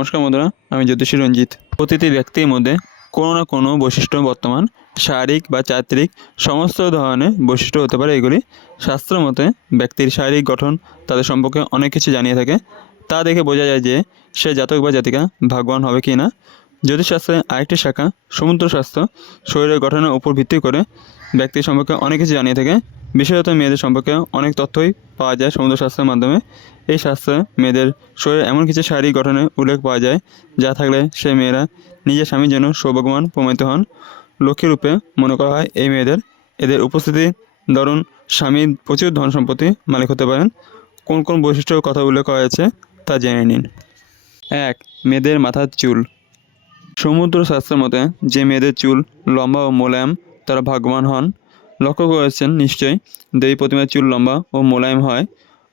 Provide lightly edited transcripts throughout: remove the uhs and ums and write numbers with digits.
নমস্কার বন্ধুরা, আমি জ্যোতিষী রঞ্জিত। প্রতিটি ব্যক্তির মধ্যে কোনো না কোনো বৈশিষ্ট্য বর্তমান, শারীরিক বা চারিত্রিক সমস্ত ধরনের বৈশিষ্ট্য হতে পারে। এগুলি শাস্ত্র মতে ব্যক্তির শারীরিক গঠন তাদের সম্পর্কে অনেক কিছু জানিয়ে থাকে। তা দেখে বোঝা যায় যে সে জাতক বা জাতিকা ভাগ্যবান হবে কি না। জ্যোতিষশাস্ত্রের আরেকটি শাখা সমুদ্রশাস্ত্র শরীরের গঠনের উপর ভিত্তি করে ব্যক্তির সম্পর্কে অনেক কিছু জানিয়ে থাকে। বিশেষত মেয়েদের সম্পর্কে অনেক তথ্যই পাওয়া যায় সমুদ্রশাস্ত্রের মাধ্যমে। এই শাস্ত্রে মেয়েদের শরীরে এমন কিছু শারীরিক গঠনের উল্লেখ পাওয়া যায় যা থাকলে সে মেয়েরা নিজের স্বামীর জন্য সৌভাগ্যবান প্রমাণিত হন। লক্ষ্মীরূপে মনে করা হয় এই মেয়েদের। এদের উপস্থিতি ধরুন স্বামী প্রচুর ধন সম্পত্তি মালিক হতে পারেন। কোন কোন বৈশিষ্ট্যের কথা উল্লেখ করা হয়েছে তা জেনে নিন। 1. মেয়েদের মাথার চুল। সমুদ্রশাস্ত্রের মতে যে মেয়েদের চুল লম্বা ও মোলায়েম তারা ভাগ্যবান হন। লক্ষ্য করেছেন নিশ্চয়ই, দেবী প্রতিমার চুল লম্বা ও মোলায়েম হয়।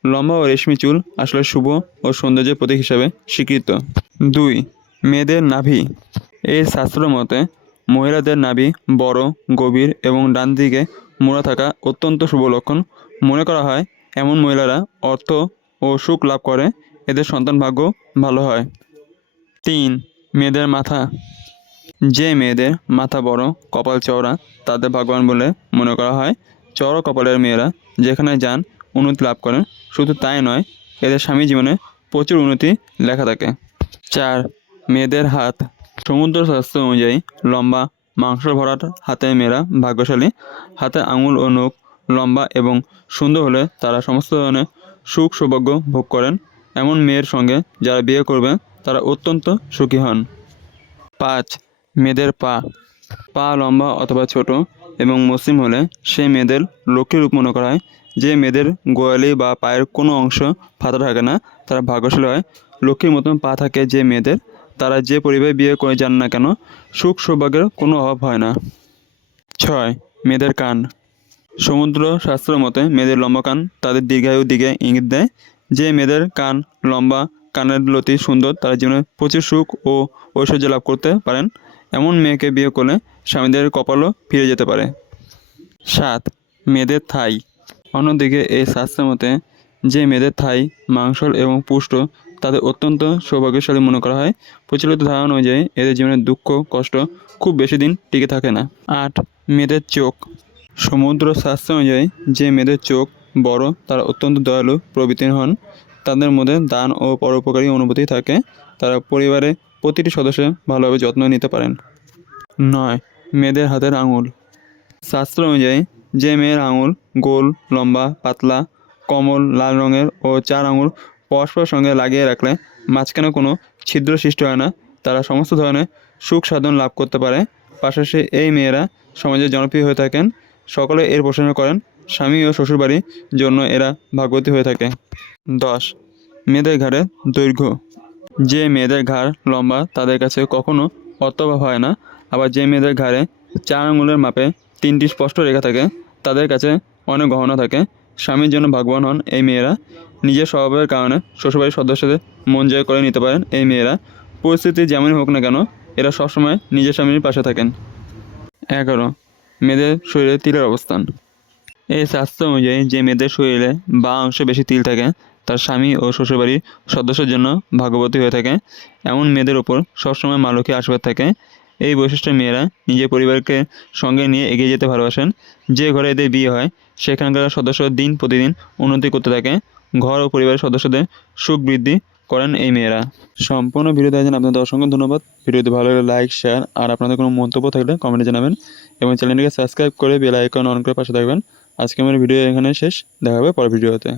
লম্বা ও রেশমি চুল আসলে শুভ ও সৌন্দর্যের প্রতীক হিসাবে স্বীকৃত। 2. মেয়েদের নাভি। এই শাস্ত্রের মতে মহিলাদের নাভি বড়, গভীর এবং ডান দিকে মোড়া থাকা অত্যন্ত শুভ লক্ষণ। মনে করা হয় এমন মহিলারা অর্থ ও সুখ লাভ করে, এদের সন্তান ভাগ্য ভালো হয়। 3. মেয়েদের মাথা। যে মেয়েদের মাথা বড়, কপাল চওড়া তাদের ভাগ্যবান বলে মনে করা হয়। চওড়া কপালের মেয়েরা যেখানে যান উন্নতি লাভ করেন। শুধু তাই নয়, এদের স্বামী জীবনে প্রচুর উন্নতি লেখা থাকে। 4. মেয়েদের হাত। সমুদ্রশাস্ত্র অনুযায়ী লম্বা মাংস ভরাট হাতের মেয়েরা ভাগ্যশালী। হাতের আঙুল ও নখ লম্বা এবং সুন্দর হলে তারা সমস্ত ধরনের সুখ সৌভাগ্য ভোগ করেন। এমন মেয়ের সঙ্গে যারা বিয়ে করবে তারা অত্যন্ত সুখী হন। 5. মেয়েদের পা। পা লম্বা অথবা ছোট এবং মসৃণ হলে সেই মেয়েদের লক্ষ্মীর রূপ মনে করা হয়। যে মেয়েদের গোয়ালি বা পায়ের কোনো অংশ ফাটা থাকে না তারা ভাগ্যশালী হয়। লক্ষ্মীর মতন পা থাকে যে মেয়েদের, তারা যে পরিবারে বিয়ে করে যান না কেন সুখ সৌভাগ্যের কোনো অভাব হয় না। 6. মেয়েদের কান। সমুদ্র শাস্ত্রের মতে মেয়েদের লম্বা কান তাদের দীর্ঘায়ুর দিকে ইঙ্গিত দেয়। যে মেয়েদের কান লম্বা, কানের লতি সুন্দর, তারা জীবনে প্রচুর সুখ ও ঐশ্বর্য লাভ করতে পারেন। এমন মেয়েকে বিয়ে করলে স্বামীদের কপালও ফিরে যেতে পারে। 7. মেয়েদের থাই। অন্যদিকে এই শাস্ত্রের মতে যে মেয়েদের থাই মাংসল এবং পুষ্ট তাদের অত্যন্ত সৌভাগ্যশালী মনে করা হয়। প্রচলিত ধারণা অনুযায়ী এদের জীবনে দুঃখ কষ্ট খুব বেশি দিন টিকে থাকে না। 8. মেয়েদের চোখ। সমুদ্র শাস্ত্র অনুযায়ী যে মেয়েদের চোখ বড় তারা অত্যন্ত দয়ালু প্রবৃত্তির হন। তাদের মধ্যে দান ও পরোপকারী অনুভূতি থাকে। তারা পরিবারের প্রতিটি সদস্যের ভালোভাবে যত্ন নিতে পারেন। 9. মেয়েদের হাতের আঙুল। শাস্ত্র অনুযায়ী যে মেয়ের আঙুল গোল, লম্বা, পাতলা, কমল লাল রঙের ও 4 আঙুল পরস্পর সঙ্গে লাগিয়ে রাখলে মাঝখানে কোনো ছিদ্র সৃষ্টি হয় না, তারা সমস্ত ধরনের সুখ সাধন লাভ করতে পারে। পাশাপাশি এই মেয়েরা সমাজে জনপ্রিয় হয়ে থাকেন। সকলে এর প্রশংসা করেন। স্বামী ও শ্বশুরবাড়ির জন্য এরা ভাগ্যবতী হয়ে থাকে। 10. মেয়েদের ঘাড়ের দৈর্ঘ্য। যে মেয়েদের ঘাড় লম্বা তাদের কাছে কখনো অর্থভাব হয় না। আবার যে মেয়েদের ঘাড়ে 4 আঙুলের মাপে 3টি স্পষ্ট রেখা থাকে তাদের কাছে অনেক গহনা থাকে। স্বামীর জন্য ভাগ্যবান হন এই মেয়েরা। নিজের স্বভাবের কারণে শ্বশুরবাড়ির সদস্যদের মন জয় করে নিতে পারেন এই মেয়েরা। পরিস্থিতি যেমনই হোক না কেন এরা সবসময় নিজের স্বামীর পাশে থাকেন। 11. মেয়েদের শরীরে তিলের অবস্থান। এই শাস্ত্র অনুযায়ী যে মেয়েদের শরীরে বা অংশে বেশি তিল থাকে তার স্বামী ও শ্বশুরবাড়ির সদস্যের জন্য ভাগ্যবতী হয়ে থাকে। এমন মেয়েদের ওপর সবসময় মা লক্ষ্মীর আশীর্বাদ থাকে। এই বৈশিষ্ট্যের মেয়েরা নিজের পরিবারকে সঙ্গে নিয়ে এগিয়ে যেতে ভালোবাসেন। যে ঘরে এদের বিয়ে হয় সেখানকার সদস্য দিন প্রতিদিন উন্নতি করতে থাকে। ঘর ও পরিবারের সদস্যদের সুখ বৃদ্ধি করেন এই মেয়েরা। সম্পূর্ণ ভিডিও দেখার জন্য আপনাদের অসংখ্য ধন্যবাদ। ভিডিওটি ভালো লাগলে লাইক, শেয়ার আর আপনাদের কোনো মন্তব্য থাকলে কমেন্টে জানাবেন এবং চ্যানেলটিকে সাবস্ক্রাইব করে বেল আইকন অন করে পাশে থাকবেন। আজকে আমার ভিডিও এখানে শেষ। দেখা হবে পরের ভিডিওতে।